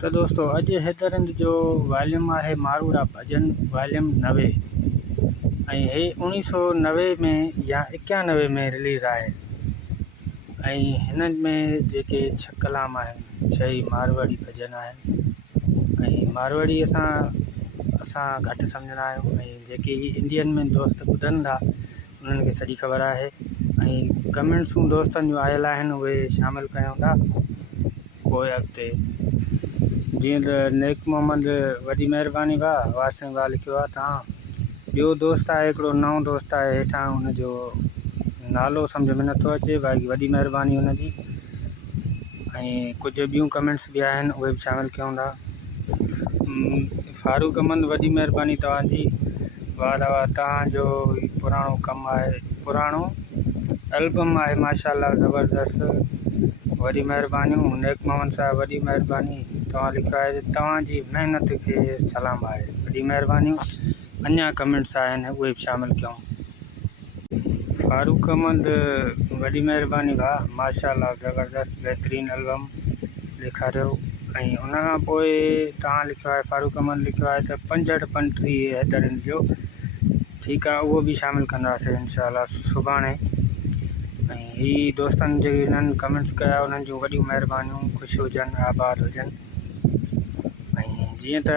तो दोस्तों अज हैदरंद जो वॉल्यूम है मारूड़ा भजन वॉल्यूम 90 हे 1990 में या 91 में रिलीज़ है। इन में जेके 6 कलाम आहिनि 6 मारवाड़ी भजन आहिनि। मारवाड़ी असां घट समझंदा आहियूं। जेके इंडियन में दोस्त ॿुधनि था उन्हनि खे सॼी ख़बर आहे। कमेंट्सूं दोस्तनि जो आयल आहिनि उहे शामिलु कयूं था पोइ अॻिते। जीअं त नेक मोहम्मद वॾी महिरबानी भाउ वासिम भाउ लिखियो आहे तव्हां। ॿियो दोस्त आहे हिकिड़ो नओं दोस्त आहे हेठां हुनजो नालो सम्झ में नथो अचे बाक़ी वॾी महिरबानी हुनजी। कुझु ॿियूं कमेंट्स बि आहिनि उहे बि शामिलु कयूं था। फारूक अमन वॾी महिरबानी तव्हांजी। वाह वाह तव्हांजो पुराणो कमु आहे, पुराणो एल्बम आहे माशाअल्लाह ज़बरदस्त। वॾी महिरबानियूं। नेक मोहम्मद साहब वॾी महिरबानी तव्हां लिखियो आहे तव्हांजी महिनत खे सलाम आहे। वॾी महिरबानियूं। अञा कमेंट्स आहिनि उहे बि शामिलु कयूं। फारूक अहमद वॾी महिरबानी भाउ माशाअल्लाह ज़बरदस्त बहितरीनु एल्बम ॾेखारियो। उनखां पोइ तव्हां लिखियो आहे फारूक अहमद लिखियो आहे त 65 पंटीह हैदरनि जो। ठीकु आहे उहो बि शामिलु कंदासीं इंशाअल्लाह सुभाणे। ही दोस्तनि जेके हिननि कमेंट्स कया उन्हनि जूं वॾियूं महिरबानियूं। ख़ुशि हुजनि आबाद हुजनि। जीअं त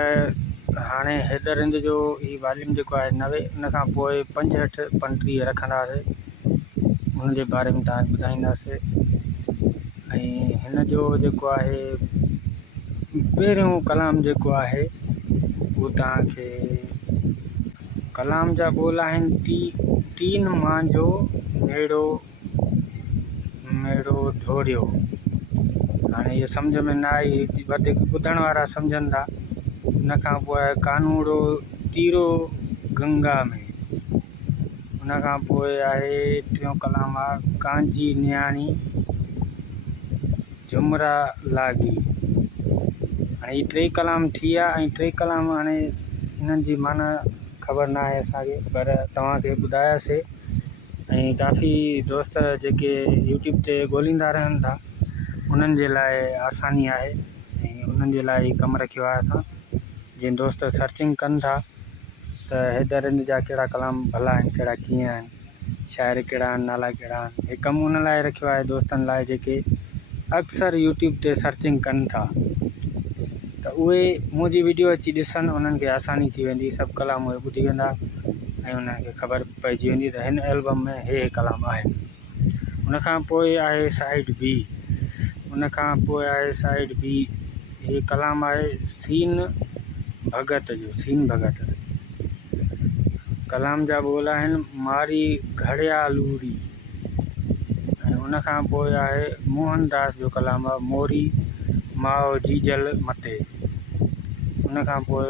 हाणे हैदरंद जो ही वॉल्यूम जेको आहे 90 उनखां पोइ 65 पंटीह रखंदासीं उनजे बारे में तव्हांखे ॿुधाईंदासीं। हिन जो जेको आहे पहिरियों कलाम जेको आहे उहो तव्हांखे कलाम जा ॿोल आहिनि तीन मांजो मेड़ो मेड़ो धोरियो। हाणे इहो सम्झ में न आई वधीक ॿुधण वारा सम्झनि था। उनखां पोइ आहे कानूड़ो तीरो गंगा में। उनखां पोइ आहे टियों कलाम आहे कांजी न्याणी झुमरा लागी। हाणे ही 3 कलाम थी विया ऐं 3 कलाम हाणे हिननि जी माना ख़बर न आहे असांखे पर तव्हांखे ॿुधायासीं। काफ़ी दोस्त जेके यूट्यूब ते ॻोल्हींदा रहनि था उन्हनि जे लाइ आसानी आहे उन्हनि जे लाइ कमु रखियो आहे असां। जीअं दोस्त सर्चिंग कनि था त हैदरंद जा कहिड़ा कलाम भला आहिनि कहिड़ा कीअं आहिनि शाइर कहिड़ा आहिनि नाला कहिड़ा आहिनि। हे कमु उन लाइ रखियो आहे दोस्तनि लाइ जेके अक्सर यूट्यूब ते सर्चिंग कनि था त उहे मुंहिंजी वीडियो अची ॾिसनि उन्हनि खे आसानी थी वेंदी। सभु कलाम उहे ॿुधी वेंदा ऐं उन्हनि खे ख़बर पइजी वेंदी त हिन एल्बम में हे कलाम आहिनि। उनखां पोइ आहे साइड बी। उनखां पोइ आहे साइड बी। हे कलाम आहे सीन भगत जो। सीन भगत कलाम जा ॿोल आहिनि मारी घड़ियालूरी। उनखां पोइ आहे मोहनदास जो कलाम आहे मोरी माओ जीजल मते। उनखां पोइ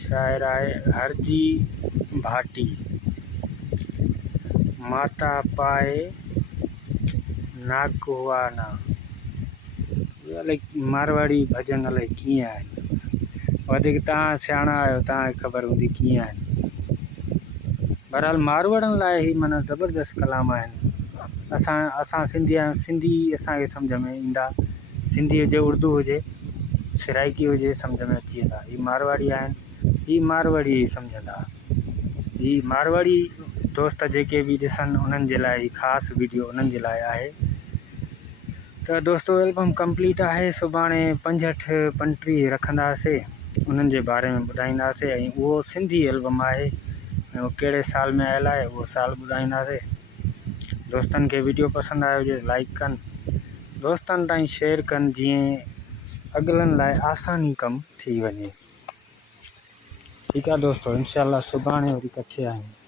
शाइर आहे हरजी भाटी माता पाए नागवाना। अलाए मारवाड़ी भजन अलाए कीअं आहिनि वधीक तव्हां सियाणा आहियो तव्हांखे ख़बर हूंदी कीअं आहिनि। बहरहाल मारवाड़नि लाइ ही माना ज़बरदस्त कलाम आहिनि। असां सिंधी आहियूं सिंधी असांखे सम्झ में ईंदा। सिंधी हुजे उर्दू हुजे सिराइकी हुजे सम्झ में अची वेंदा। ही मारवाड़ी आहिनि ही मारवाड़ी ई सम्झंदा। ही मारवाड़ी दोस्त जेके बि ॾिसनि उन्हनि जे लाइ ख़ासि वीडियो उन्हनि जे लाइ आहे। त दोस्तों एल्बम कंप्लीट आहे। सुभाणे 65 पंटीह रखंदासीं उन्हनि जे बारे में ॿुधाईंदासीं। उहो सिंधी एल्बम आहे ऐं उहो कहिड़े साल में आयल आहे उहो साल ॿुधाईंदासीं। दोस्तनि खे वीडियो पसंदि आयो हुजे लाइक कनि दोस्तनि ताईं शेयर कनि जीअं अॻिलनि लाइ आसानी कमु थी वञे। ठीकु आहे दोस्तों इंशाअल्लाह सुभाणे वरी इकठे आहियूं।